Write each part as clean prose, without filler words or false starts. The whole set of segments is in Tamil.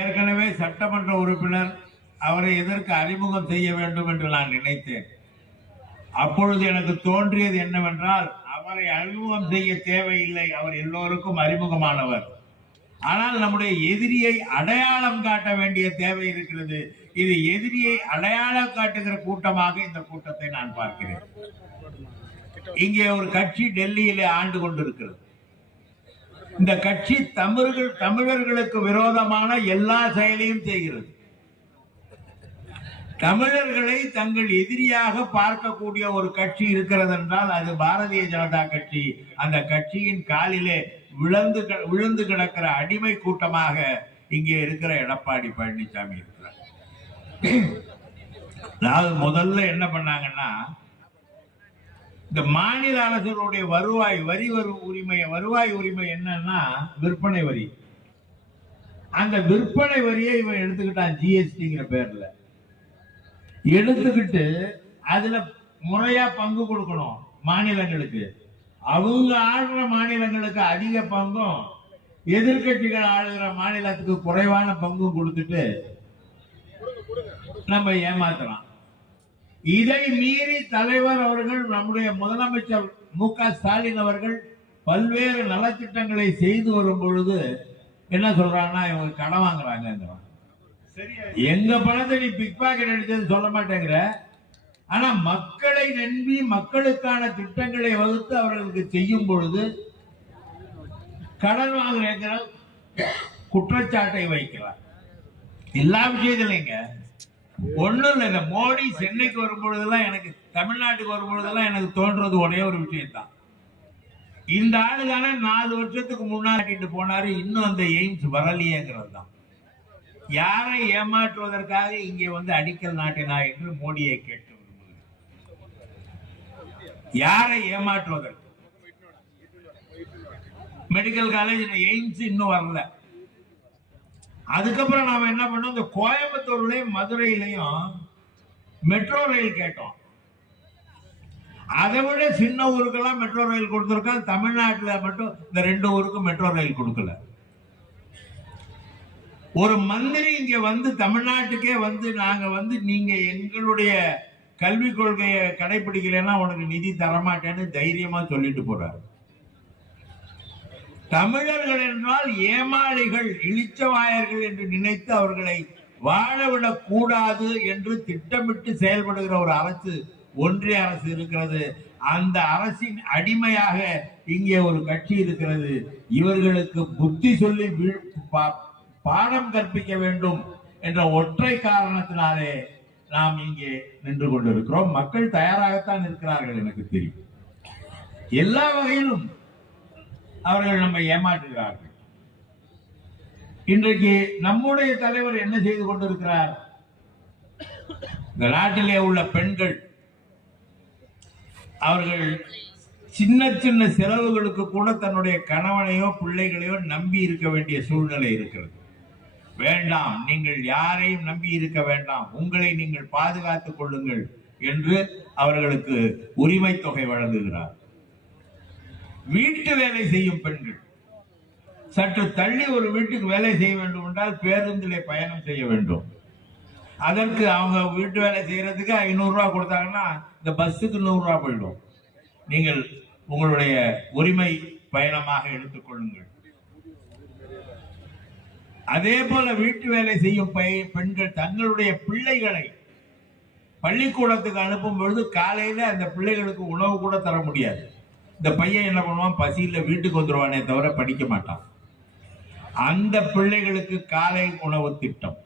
ஏற்கனவே சட்டமன்ற உறுப்பினர், அவரை எதற்கு அறிமுகம் செய்ய வேண்டும் என்று நான் நினைத்தேன். அப்பொழுது எனக்கு தோன்றியது என்னவென்றால், அவரை அறிமுகம் செய்ய தேவையில்லை, அவர் எல்லோருக்கும் அறிமுகமானவர். ஆனால் நம்முடைய எதிரியை அடையாளம் காட்ட வேண்டிய தேவை இருக்கிறது. இது எதிரியை அடையாளம் காட்டுகிற கூட்டமாக இந்த கூட்டத்தை நான் பார்க்கிறேன். இங்கே ஒரு கட்சி டெல்லியிலே ஆண்டு கொண்டிருக்கிறது. இந்த கட்சி தமிழர்களுக்கு விரோதமான எல்லா செயலையும் செய்கிறது. தமிழர்களை தங்கள் எதிரியாக பார்க்கக்கூடிய ஒரு கட்சி இருக்கிறது என்றால் அது பாரதிய ஜனதா கட்சி. அந்த கட்சியின் காலிலே விழுந்து கிடக்கிற அடிமை கூட்டமாக இங்கே இருக்கிற எடப்பாடி பழனிசாமி இருக்கிறார். அதாவது முதல்ல என்ன பண்ணாங்கன்னா, இந்த மாநில அரசுடைய வருவாய் உரிமை என்னன்னா விற்பனை வரி. அந்த விற்பனை வரியை இவன் எடுத்துக்கிட்டான், ஜிஎஸ்டிங்கிற பேர்ல எடுத்துக்கிட்டு அதுல முறையா பங்கு கொடுக்கணும் மாநிலங்களுக்கு. அவங்க ஆளுற மாநிலங்களுக்கு அதிக பங்கும், எதிர்கட்சிகள் ஆளுகிற மாநிலத்துக்கு குறைவான பங்கும் கொடுத்துட்டு நம்ம ஏமாத்தலாம். இதை மீறி தலைவர் அவர்கள், நம்முடைய முதலமைச்சர் மு.க. ஸ்டாலின் அவர்கள் பல்வேறு நலத்திட்டங்களை செய்து வரும் பொழுது என்ன சொல்றாங்கன்னா, இவங்க கடன் வாங்குறாங்க. எங்க பணத்தை நீ பிக் பாக்கெட் அடிச்சது சொல்ல மாட்டேங்கிற, ஆனா மக்களை நம்பி மக்களுக்கான திட்டங்களை வகுத்து அவர்களுக்கு செய்யும் பொழுது கடன் வாங்குற குற்றச்சாட்டை வைக்கிறார். எல்லா விஷயத்திலைங்க ஒண்ணும் இல்லை. மோடி சென்னைக்கு வரும் பொழுதெல்லாம், எனக்கு தமிழ்நாட்டுக்கு வரும் பொழுதெல்லாம் எனக்கு தோன்றது ஒரே ஒரு விஷயம் தான். இந்த ஆளுதானே 4 வருஷத்துக்கு முன்னாடி போனாரு, இன்னும் அந்த எய்ம்ஸ் வரலையேங்கிறது தான். யாரை ஏமாற்றுவதற்காக இங்கே வந்து அடிக்கல் நாட்டினா என்று மோடியை கேட்டு விரும்புகிறேன். யாரை ஏமாற்றுவதற்கு? மெடிக்கல் காலேஜ் எய்ம்ஸ் இன்னும் வரல. அதுக்கப்புறம் நாம என்ன பண்ணோம், இந்த கோயம்புத்தூர்லயும் மதுரையிலையும் மெட்ரோ ரயில் கேட்டோம். அதை விட சின்ன ஊருக்கெல்லாம் மெட்ரோ ரயில் கொடுத்திருக்கோம். தமிழ்நாட்டில் மட்டும் இந்த 2 ஊருக்கு மெட்ரோ ரயில் கொடுக்கல. ஒரு மந்திரி இங்க வந்து தமிழ்நாட்டுக்கே வந்து, நாங்க வந்து நீங்க எங்களுடைய கல்விக் கொள்கையை கடைபிடிக்கலன்னா உனக்கு நிதி தரமாட்டேன்னு தைரியமா சொல்லிட்டு போறாரு. தமிழர்கள் என்றால் ஏமாளிகள், இளிச்சவாயர்கள் என்று நினைத்து அவர்களை வாழவிடக் கூடாது என்று திட்டமிட்டு செயல்படுகிற ஒரு அரசு, ஒன்றிய அரசு இருக்கிறது. அந்த அரசின் அடிமையாக இங்கே ஒரு கட்சி இருக்கிறது. இவர்களுக்கு புத்தி சொல்லி பாடம் கற்பிக்க வேண்டும் என்ற ஒற்றை காரணத்தினாலே நாம் இங்கே நின்று கொண்டிருக்கிறோம். மக்கள் தயாராகத்தான் இருக்கிறார்கள், எனக்கு தெரியும். எல்லா வகையிலும் அவர்கள் நம்மை ஏமாற்றுகிறார்கள். இன்றைக்கு நம்முடைய தலைவர் என்ன செய்து கொண்டிருக்கிறார்? இந்த நாட்டிலே உள்ள பெண்கள் அவர்கள் சின்ன சின்ன செலவுகளுக்கு கூட தன்னுடைய கணவனையோ பிள்ளைகளையோ நம்பி இருக்க வேண்டிய சூழ்நிலை இருக்கிறது. வேண்டாம், நீங்கள் யாரையும் நம்பி இருக்க வேண்டாம், உங்களை நீங்கள் பாதுகாத்துக் கொள்ளுங்கள் என்று அவர்களுக்கு உரிமை தொகை வழங்குகிறார். வீட்டு வேலை செய்யும் பெண்கள் சற்று தள்ளி ஒரு வீட்டுக்கு வேலை செய்ய வேண்டும் என்றால் பேருந்திலே பயணம் செய்ய வேண்டும். அதற்கு அவங்க வீட்டு வேலை செய்யறதுக்கு 500 ரூபாய் கொடுத்தாங்கன்னா இந்த பஸ்ஸுக்கு 100 ரூபாய் போயிடும். நீங்கள் உங்களுடைய உரிமை பயணமாக எடுத்துக் கொள்ளுங்கள். அதே போல வீட்டு வேலை செய்யும் பெண்கள் தங்களுடைய பிள்ளைகளை பள்ளிக்கூடத்துக்கு அனுப்பும் பொழுது காலையில அந்த பிள்ளைகளுக்கு உணவு கூட தர முடியாது. இந்த பையன் என்ன பண்ணுவான், பசியில வீட்டுக்கு வந்துருவானே தவிர படிக்க மாட்டான். அந்த பிள்ளைகளுக்கு காலை உணவு திட்டம்.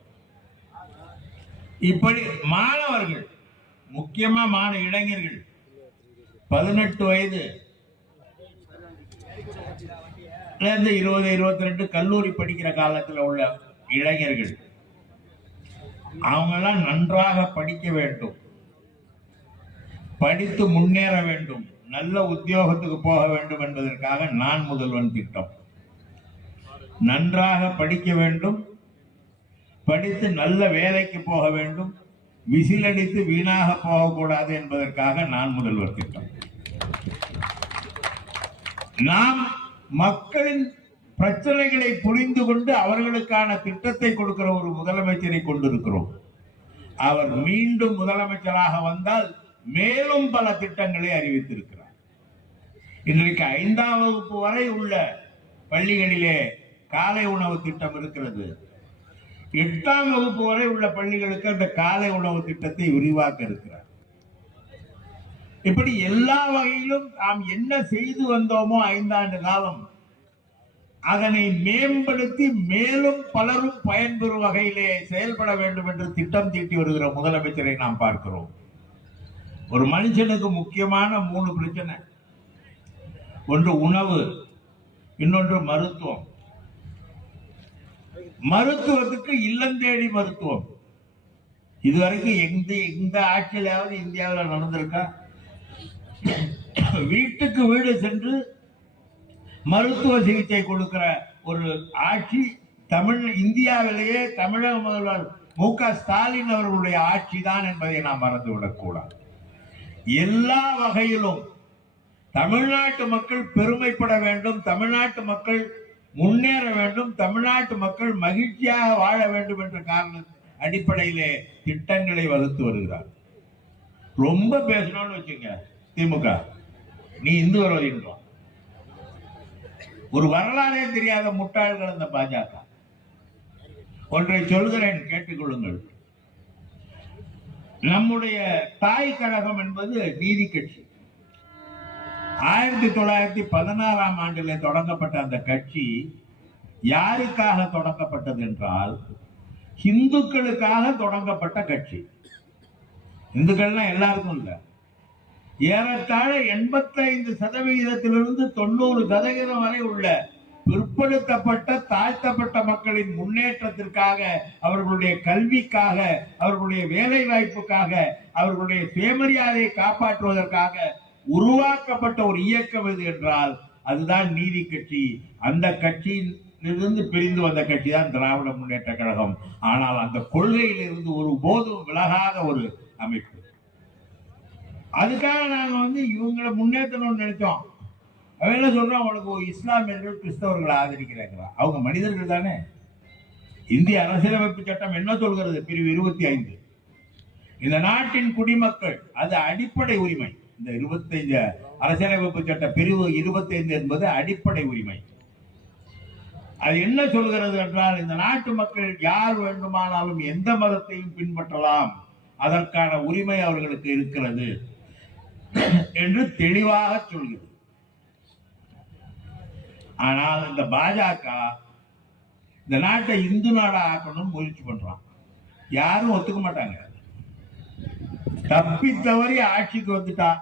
இப்படி மாணவர்கள், முக்கியமா இளைஞர்கள் 18 வயது 20, 22 கல்லூரி படிக்கிற காலத்தில் உள்ள இளைஞர்கள், அவங்க எல்லாம் நன்றாக படிக்க வேண்டும், படித்து முன்னேற வேண்டும், நல்ல உத்தியோகத்துக்கு போக வேண்டும் என்பதற்காக நான் முதல்வன் திட்டம். நன்றாக படிக்க வேண்டும், படித்து நல்ல வேலைக்கு போக வேண்டும், விசிலடித்து வீணாக போகக்கூடாது என்பதற்காக நான் முதல்வர் திட்டம். நாம் மக்களின் பிரச்சனைகளை புரிந்து கொண்டு அவர்களுக்கான திட்டத்தை கொடுக்கிற ஒரு முதலமைச்சரை கொண்டிருக்கிறோம். அவர் மீண்டும் முதலமைச்சராக வந்தால் மேலும் பல திட்டங்களை அறிவித்திருக்கிறார். இன்றைக்கு 5ஆம் வகுப்பு வரை உள்ள பள்ளிகளிலே காலை உணவு திட்டம் இருக்கிறது. 8ஆம் வகுப்பு வரை உள்ள பள்ளிகளுக்கு அந்த காலை உணவு திட்டத்தை விரிவாக்க இருக்கிறார். இப்படி எல்லா வகையிலும் நாம் என்ன செய்து வந்தோமோ 5 ஆண்டு காலம் அதனை மேம்படுத்தி மேலும் பலரும் பயன்பெறும் வகையிலே செயல்பட வேண்டும் என்று திட்டம் தீட்டி வருகிற முதலமைச்சரை நாம் பார்க்கிறோம். ஒரு மனுஷனுக்கு முக்கியமான 3 பிரச்சனை. ஒன்று உணவு, இன்னொன்று மருத்துவம். மருத்துவத்துக்கு இல்லம் தேடி மருத்துவம் இதுவரைக்கும் எந்த ஆட்சியிலாவது இந்தியாவில் நடந்திருக்கா? வீட்டுக்கு வீடு சென்று மருத்துவ சிகிச்சை கொடுக்கிற ஒரு ஆட்சி இந்தியாவிலேயே தமிழக முதல்வர் மு.க. ஸ்டாலின் அவர்களுடைய ஆட்சி தான் என்பதை நாம் மறந்துவிடக் கூடாது. எல்லா வகையிலும் தமிழ்நாட்டு மக்கள் பெருமைப்பட வேண்டும், தமிழ்நாட்டு மக்கள் முன்னேற வேண்டும், தமிழ்நாட்டு மக்கள் மகிழ்ச்சியாக வாழ வேண்டும் என்ற காரண அடிப்படையிலே திட்டங்களை வகுத்து வருகிறார். ரொம்ப பேசணும்னு வச்சுங்க, திமுக நீ இந்து விரோதின்றோம். ஒரு வரலாறே தெரியாத முட்டாள்கள் அந்த பாஜக. ஒன்றை சொல்கிறேன், கேட்டுக்கொள்ளுங்கள். நம்முடைய தாய் கழகம் என்பது நீதி கட்சி. 1916ஆம் ஆண்டிலே தொடங்கப்பட்ட அந்த கட்சி யாருக்காக தொடங்கப்பட்டது என்றால் இந்துக்களுக்காக தொடங்கப்பட்ட கட்சி. இந்துக்கள்னா எல்லாருக்கும் இல்ல, ஏறத்தாழ 85% 90% வரை உள்ள பிற்படுத்தப்பட்ட தாழ்த்தப்பட்ட மக்களின் முன்னேற்றத்திற்காக, அவர்களுடைய கல்விக்காக, அவர்களுடைய வேலை வாய்ப்புக்காக, அவர்களுடைய சுயமரியாதையை காப்பாற்றுவதற்காக உருவாக்கப்பட்ட ஒரு இயக்கம் எது என்றால் அதுதான் நீதி கட்சி. அந்த கட்சியிலிருந்து பிரிந்து வந்த கட்சி தான் திராவிட முன்னேற்ற கழகம். ஆனால் அந்த கொள்கையிலிருந்து ஒரு போதும் விலகாத ஒரு அமைப்பு. அதுக்காக நாங்க இவங்களை முன்னேற்றணும்னு நினைச்சோம். அவன் என்ன சொல்றான், அவனுக்கு இஸ்லாமியர்கள் கிறிஸ்தவர்களை ஆதரிக்கிறாங்க. அவங்க மனிதர்கள் தானே. இந்திய அரசியலமைப்பு சட்டம் என்ன சொல்கிறது? பிரிவு 25 இந்த நாட்டின் குடிமக்கள், அது அடிப்படை உரிமை. இந்த 25 அரசியலமைப்பு சட்ட பிரிவு 25 என்பது அடிப்படை உரிமை. அது என்ன சொல்கிறது என்றால், இந்த நாட்டு மக்கள் யார் வேண்டுமானாலும் எந்த மதத்தையும் பின்பற்றலாம், அதற்கான உரிமை அவர்களுக்கு இருக்கிறது என்று தெளிவாக சொல்கிறது. ஆனால் இந்த பாஜக இந்த நாட்டை இந்து நாடா ஆக்கணும் முயற்சி பண்றான். யாரும் ஒத்துக்க மாட்டாங்க. தப்பி தவறி ஆட்சிக்கு வந்துட்டான்.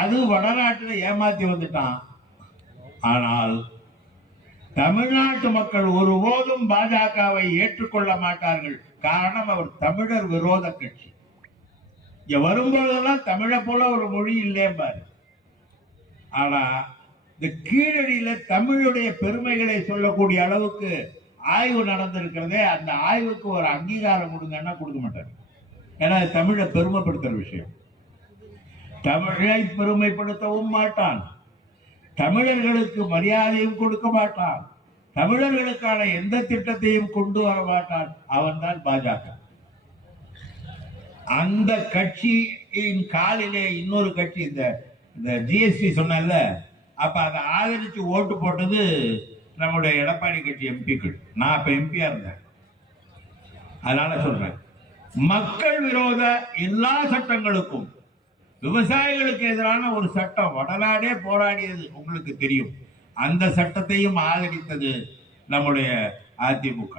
அது வடநாட்டில் ஏமாத்தி வந்துட்டான். ஆனால் தமிழ்நாட்டு மக்கள் ஒருபோதும் பாஜகவை ஏற்றுக்கொள்ள மாட்டார்கள். காரணம், அவர் தமிழர் விரோத கட்சி. இங்க வரும்போதெல்லாம் தமிழை போல ஒரு மொழி இல்லையம்பாரு. ஆனா இந்த கீழடியில தமிழுடைய பெருமைகளை சொல்லக்கூடிய அளவுக்கு ஆய்வு நடந்திருக்கிறதே, அந்த ஆய்வுக்கு ஒரு அங்கீகாரம் கொடுங்கன்னா கொடுக்க மாட்டார். ஏன்னா தமிழை பெருமைப்படுத்துற விஷயம். தமிழை பெருமைப்படுத்தவும் மாட்டான், தமிழர்களுக்கு மரியாதையும் கொடுக்க மாட்டான், தமிழர்களுக்கான எந்த திட்டத்தையும் கொண்டு வர மாட்டான். அவன் தான் பாஜக. அந்த கட்சியின் காலிலே இன்னொரு கட்சி, இந்த ஜிஎஸ்டி சொன்னல, அப்ப அதை ஆதரிச்சு ஓட்டு போட்டது நம்முடைய எடப்பாடி கட்சி எம்பிக்கள். நான் இப்ப எம்பியா இருந்தேன். அதனால சொல்றேன், மக்கள் விரோத எல்லா சட்டங்களுக்கும், விவசாயிகளுக்கு எதிரான ஒரு சட்டம் வடநாடே போராடியது உங்களுக்கு தெரியும். அந்த சட்டத்தையும் ஆதரித்தது நம்முடைய அதிமுக,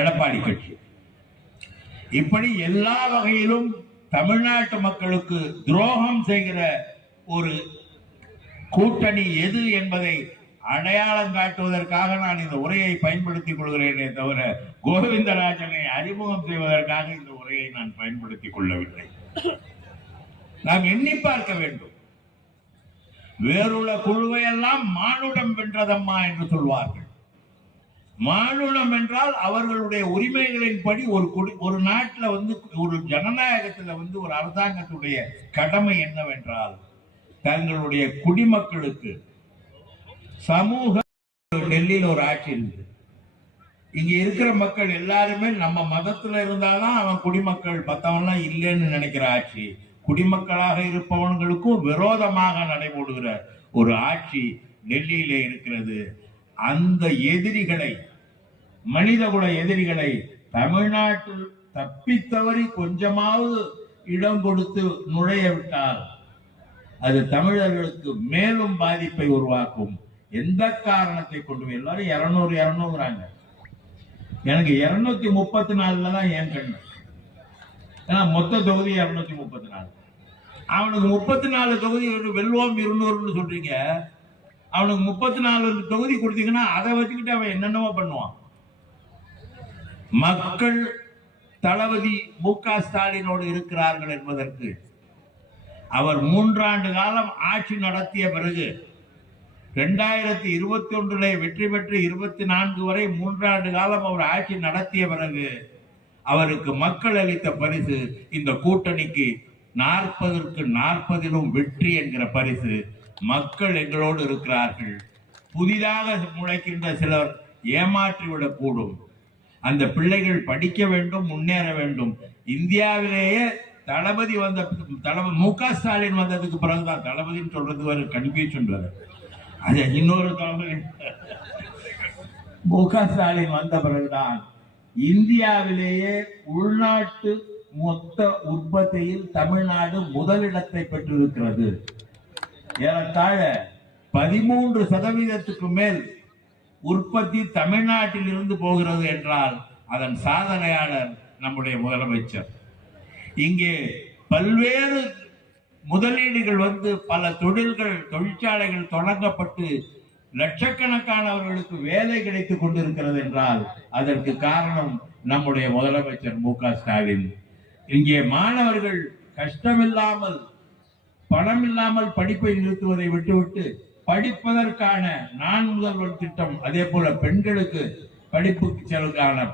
எடப்பாடி கட்சி. இப்படி எல்லா வகையிலும் தமிழ்நாட்டு மக்களுக்கு துரோகம் செய்கிற ஒரு கூட்டணி எது என்பதை அடையாளம் காட்டுவதற்காக நான் இந்த உரையை பயன்படுத்திக் கொள்கிறேனே தவிர கோவிந்தராஜனை அறிமுகம் செய்வதற்காக இந்த உரையை நான் பயன்படுத்திக் கொள்ளவில்லை. நாம் எண்ணி பார்க்க வேண்டும். வேறுள்ள குழுவையெல்லாம் மானுடம் வென்றதம்மா என்று சொல்வார்கள். மானுடம் என்றால் அவர்களுடைய உரிமைகளின்படி ஒரு நாட்டில் ஒரு ஜனநாயகத்தில் ஒரு அரசாங்கத்துடைய கடமை என்னவென்றால் தங்களுடைய குடிமக்களுக்கு சமூக டெல்லியில ஒரு ஆட்சி இருக்குது. இங்க இருக்கிற மக்கள் எல்லாருமே நம்ம மதத்துல இருந்தாதான் அவன் குடிமக்கள், மத்தவன்லாம் இல்லைன்னு நினைக்கிற ஆட்சி. குடிமக்களாக இருப்பவர்களுக்கும் விரோதமாக நடைபெறுகிற ஒரு ஆட்சி டெல்லியிலே இருக்கிறது. அந்த எதிரிகளை, மனிதகுல எதிரிகளை தமிழ்நாட்டில் தப்பித்தவறி கொஞ்சமாவது இடம் கொடுத்து நுழைய விட்டால் அது தமிழர்களுக்கு மேலும் பாதிப்பை உருவாக்கும். எந்த காரணத்தை கொண்டு எல்லாரும் 200 எனக்கு 234 தான் ஏன் கண்ணு. ஏன்னா மொத்த தொகுதி 234. அவனுக்கு 34 தொகுதி வெல்வோம் 200 சொல்றீங்க. அவனுக்கு 34 தொகுதி கொடுத்தீங்கன்னா அதை வச்சுக்கிட்டு அவன் என்னென்னவோ பண்ணுவான். மக்கள் தளபதி மு.க. ஸ்டாலினோடு இருக்கிறார்கள் என்பதற்கு அவர் 3 ஆண்டு காலம் ஆட்சி நடத்திய பிறகு 2021 வெற்றி பெற்று 24 வரை 3 ஆண்டு காலம் அவர் ஆட்சி நடத்திய பிறகு அவருக்கு மக்கள் அளித்த பரிசு, இந்த கூட்டணிக்கு 40க்கு 40 வெற்றி என்கிற பரிசு. மக்கள் எங்களோடு இருக்கிறார்கள். புதிதாக முளைக்கின்ற சிலர் ஏமாற்றிவிடக் கூடும். அந்த பிள்ளைகள் படிக்க வேண்டும், முன்னேற வேண்டும். இந்தியாவிலேயே தளபதி மு.க. ஸ்டாலின் வந்ததுக்கு பிறகுதான் தளபதினு சொல்றது வரை கன்ஃபியூஷன் வர. அது இன்னொரு தளபதி மு.க. ஸ்டாலின் வந்த பிறகுதான் இந்தியாவிலேயே உள்நாட்டு மொத்த உற்பத்தியில் தமிழ்நாடு முதலிடத்தை பெற்றிருக்கிறது. ஏறத்தாழ 13% மேல் உற்பத்தி தமிழ்நாட்டில் இருந்து போகிறது என்றால் அதன் சாதனையாளர் நம்முடைய முதலமைச்சர். இங்கே பல்வேறு முதலீடுகள் வந்து பல தொழிற்சாலைகள் தொடங்கப்பட்டு லட்சக்கணக்கானவர்களுக்கு வேலை கிடைத்துக் கொண்டிருக்கிறது என்றால் அதற்கு காரணம் நம்முடைய முதலமைச்சர் மு.க. ஸ்டாலின். இங்கே மாணவர்கள் கஷ்டமில்லாமல், பணம் இல்லாமல் படிப்பை நிறுத்துவதை விட்டுவிட்டு படிப்பதற்கான நான் முதல்வர் திட்டம், அதே போல பெண்களுக்கு படிப்பு செலவுக்கான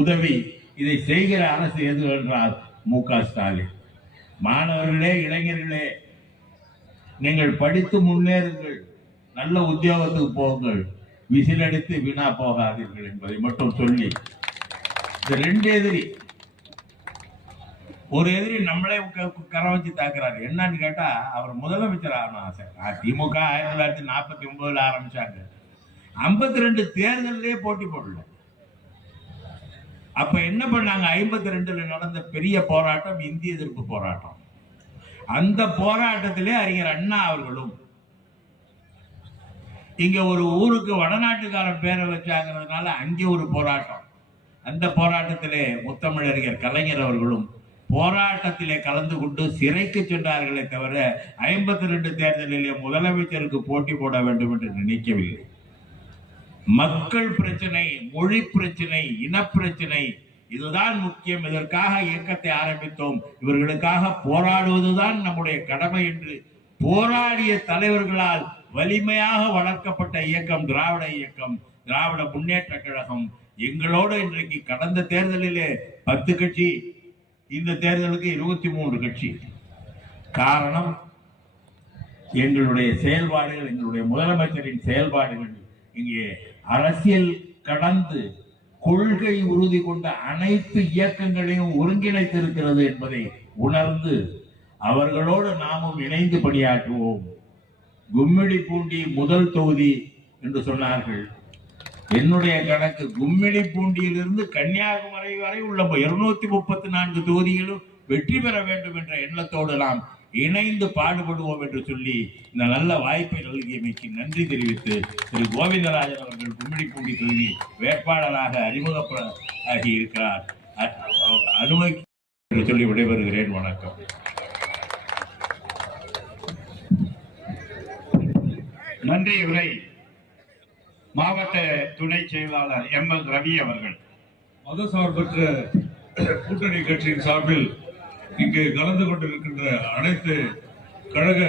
உதவி, இதை செய்கிற அரசு எது என்றால் மு.க. ஸ்டாலின். மாணவர்களே, இளைஞர்களே, நீங்கள் படித்து முன்னேறுங்கள், நல்ல உத்தியோகத்துக்கு போங்கள், விசிலடித்து வீணா போகாதீர்கள் என்பதை மட்டும் சொல்லி, இந்த 2 எதிரி, ஒரு எதிரி நம்மளே கரை வச்சு தாக்குறாரு. என்னன்னு கேட்டா, அவர் முதலமைச்சர் ஆகணும் ஆசை. திமுக 1949 ஆரம்பிச்சாங்க. 52 தேர்தலே போட்டி போடல. அப்ப என்ன பண்ணாங்க? 52 நடந்த பெரிய போராட்டம் இந்திய எதிர்ப்பு போராட்டம். அந்த போராட்டத்திலே அறிஞர் அண்ணா அவர்களும், இங்க ஒரு ஊருக்கு வடநாட்டுக்காரன் பேரை வச்சாங்கிறதுனால அங்கே ஒரு போராட்டம். அந்த போராட்டத்திலே முத்தமிழறிஞர் கலைஞர் அவர்களும் போராட்டத்திலே கலந்து கொண்டு சிறைக்கு சென்றார்களே தவிர 52 தேர்தலிலே முதலமைச்சருக்கு போட்டி போட வேண்டும் என்று நினைக்கவில்லை. மக்கள் பிரச்சனை, மொழி பிரச்சனை, இனப்பிரச்சனை, இதுதான் முக்கியம். இதற்காக இயக்கத்தை ஆரம்பித்தோம். இவர்களுக்காக போராடுவதுதான் நம்முடைய கடமை என்று போராடிய தலைவர்களால் வலிமையாக வளர்க்கப்பட்ட இயக்கம் திராவிட இயக்கம், திராவிட முன்னேற்ற கழகம். எங்களோடு இன்றைக்கு கடந்த தேர்தலிலே 10 கட்சி, இந்த தேர்தலுக்கு 23 கட்சி. காரணம் எங்களுடைய செயல்பாடுகள், எங்களுடைய முதலமைச்சரின் செயல்பாடுகள் இங்கே அரசியல் கடந்து கொள்கை உறுதி கொண்ட அனைத்து இயக்கங்களையும் ஒருங்கிணைத்திருக்கிறது என்பதை உணர்ந்து அவர்களோடு நாமும் இணைந்து பணியாற்றுவோம். கும்மிடிப்பூண்டி முதல் தொகுதி என்று சொன்னார்கள். என்னுடைய கணக்கு கும்மிடிப்பூண்டியிலிருந்து கன்னியாகுமரி வரை உள்ள 234 தொகுதிகளும் வெற்றி பெற வேண்டும் என்ற எண்ணத்தோடு நாம் இணைந்து பாடுபடுவோம் என்று சொல்லி இந்த நல்ல வாய்ப்பை நல்கியமைக்கு நன்றி தெரிவித்து திரு கோவிந்தராஜன் அவர்கள் கும்மிடிப்பூண்டி தொகுதி வேட்பாளராக அறிமுகப்படுத்தி இருக்கிறார். அனுமதி என்று சொல்லி விடைபெறுகிறேன். வணக்கம். நன்றி. உரை மாவட்ட துணை செயலாளர் எம்.எல். ரவி அவர்கள். மதசார்பற்ற கூட்டணி கட்சியின் சார்பில் இங்கு கலந்து கொண்டிருக்கின்ற அனைத்து கழக